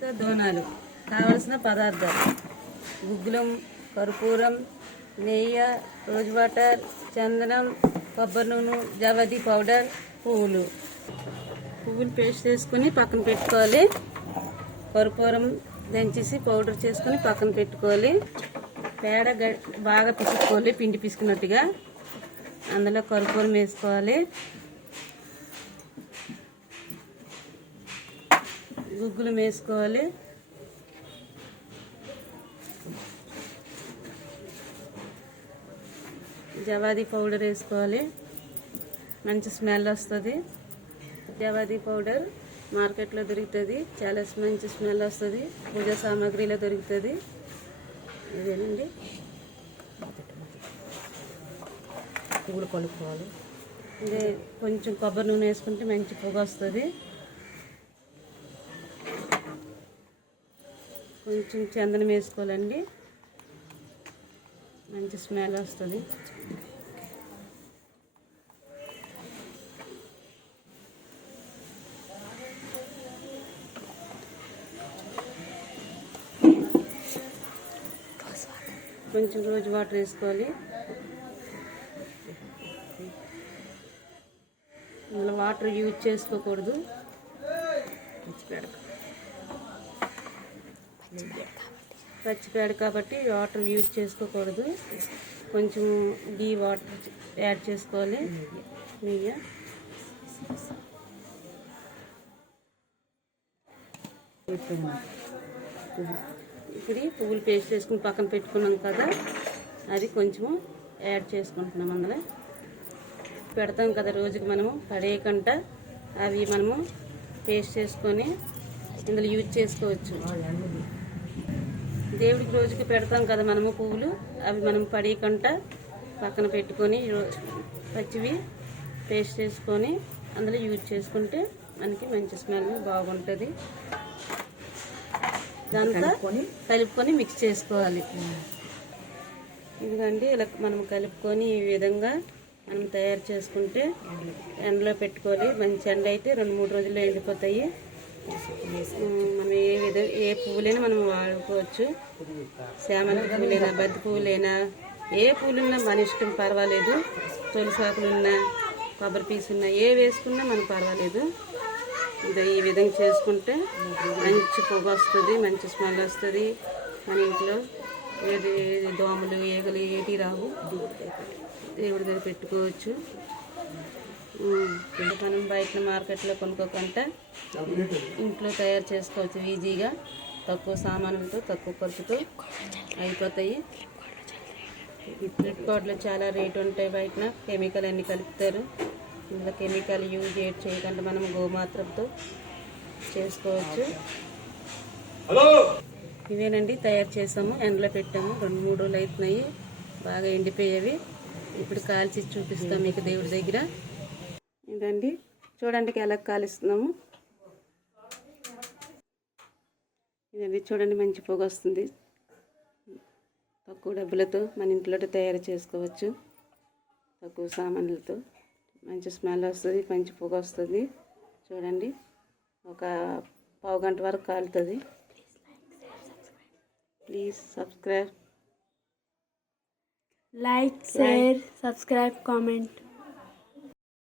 దోనాలు కావలసిన పదార్థాలు: గుగ్గులం, కర్పూరం, నెయ్యి, రోజ్ వాటర్, చందనం, కొబ్బరి నూనె, జవాది పౌడర్, పువ్వులు పేస్ట్ చేసుకుని పక్కన పెట్టుకోవాలి. కర్పూరం దంచేసి పౌడర్ చేసుకుని పక్కన పెట్టుకోవాలి. పేడ బాగా పిసుక్కోవాలి, పిండి పిసుకున్నట్టుగా. అందులో కర్పూరం వేసుకోవాలి. గుగ్గులు వేసుకోవాలి. జవాది పౌడర్ వేసుకోవాలి. మంచి స్మెల్ వస్తుంది. జవాది పౌడర్ మార్కెట్లో దొరుకుతుంది. చాలా మంచి స్మెల్ వస్తుంది. పూజా సామాగ్రిలో దొరుకుతుంది. ఇదేనండి. పువ్వులు కలుపుకోవాలి. ఇదే కొంచెం కొబ్బరి నూనె వేసుకుంటే మంచి పొగ వస్తుంది. కొంచెం చందనం వేసుకోవాలండి, మంచి స్మెల్ వస్తుంది. కొంచెం రోజ్ వాటర్ వేసుకోవాలి. ఇందులో వాటర్ యూజ్ చేసుకోకూడదు. పచ్చిపేడ కాబట్టి వాటర్ యూజ్ చేసుకోకూడదు. కొంచెం గీ వాటర్ యాడ్ చేసుకోవాలి. నెయ్యి ఇప్పుడు పువ్వులు పేస్ట్ చేసుకుని పక్కన పెట్టుకున్నాం కదా, అది కొంచెము యాడ్ చేసుకుంటున్నాం. అందులో పెడతాం కదా రోజుకి మనము పడేయకుండా, అవి మనము పేస్ట్ చేసుకొని ఇందులో యూజ్ చేసుకోవచ్చు. దేవుడికి రోజుకి పెడతాం కదా మనము పువ్వులు, అవి మనం పడేయకుండా పక్కన పెట్టుకొని పచ్చివి పేస్ట్ చేసుకొని అందులో యూజ్ చేసుకుంటే మనకి మంచి స్మెల్ బాగుంటుంది. దాంతో కలుపుకొని మిక్స్ చేసుకోవాలి. ఇదిగండి, ఇలా మనం కలుపుకొని ఈ విధంగా మనం తయారు చేసుకుంటే ఎండలో పెట్టుకోవాలి. మంచి ఎండ అయితే 2-3 రోజుల్లో ఎండిపోతాయి. మనం ఏ పువ్వులైనా మనం వాడుకోవచ్చు. చామంతి పువ్వులైనా, బంతి పువ్వులైనా, ఏ పువ్వులున్నా మన ఇష్టం, పర్వాలేదు. తులసాకులున్నా, కొబ్బరి పీసున్నా, ఏ వేసుకున్నా మనకు పర్వాలేదు. ఇది ఈ విధంగా చేసుకుంటే మంచి పొగ వస్తుంది, మంచి స్మెల్ వస్తుంది. మన ఇంట్లో ఏది దోమలు, ఈగలు ఏటి రావు. దేవుడి దగ్గర పెట్టుకోవచ్చు. మనం బయట మార్కెట్లో కొనుక్కోకుండా ఇంట్లో తయారు చేసుకోవచ్చు ఈజీగా. తక్కువ సామానులతో, తక్కువ ఖర్చుతో అయిపోతాయి. ఫ్లిప్కార్ట్లో చాలా రేటు ఉంటాయి. బయట కెమికల్ అన్నీ కలుపుతారు. ఇందులో కెమికల్ యూజ్ చేయకుండా మనం గోమాత్రంతో చేసుకోవచ్చు. ఇవేనండి తయారు చేసాము, ఎండలో పెట్టాము. 2-3 రోజులు అవుతున్నాయి, బాగా ఎండిపోయేవి. ఇప్పుడు కాల్చి చూపిస్తాం మీకు దేవుడి దగ్గర. ఇదండి, చూడండి ఎలా కాలుస్తున్నాము. ఇదండి చూడండి, మంచి పొగ వస్తుంది. తక్కువ డబ్బులతో మన ఇంట్లో తయారు చేసుకోవచ్చు. తక్కువ సామాన్లతో మంచి స్మెల్ వస్తుంది, మంచి పొగ వస్తుంది. చూడండి, ఒక పావు గంట వరకు కాలుతుంది. Please subscribe, like, share, subscribe, comment.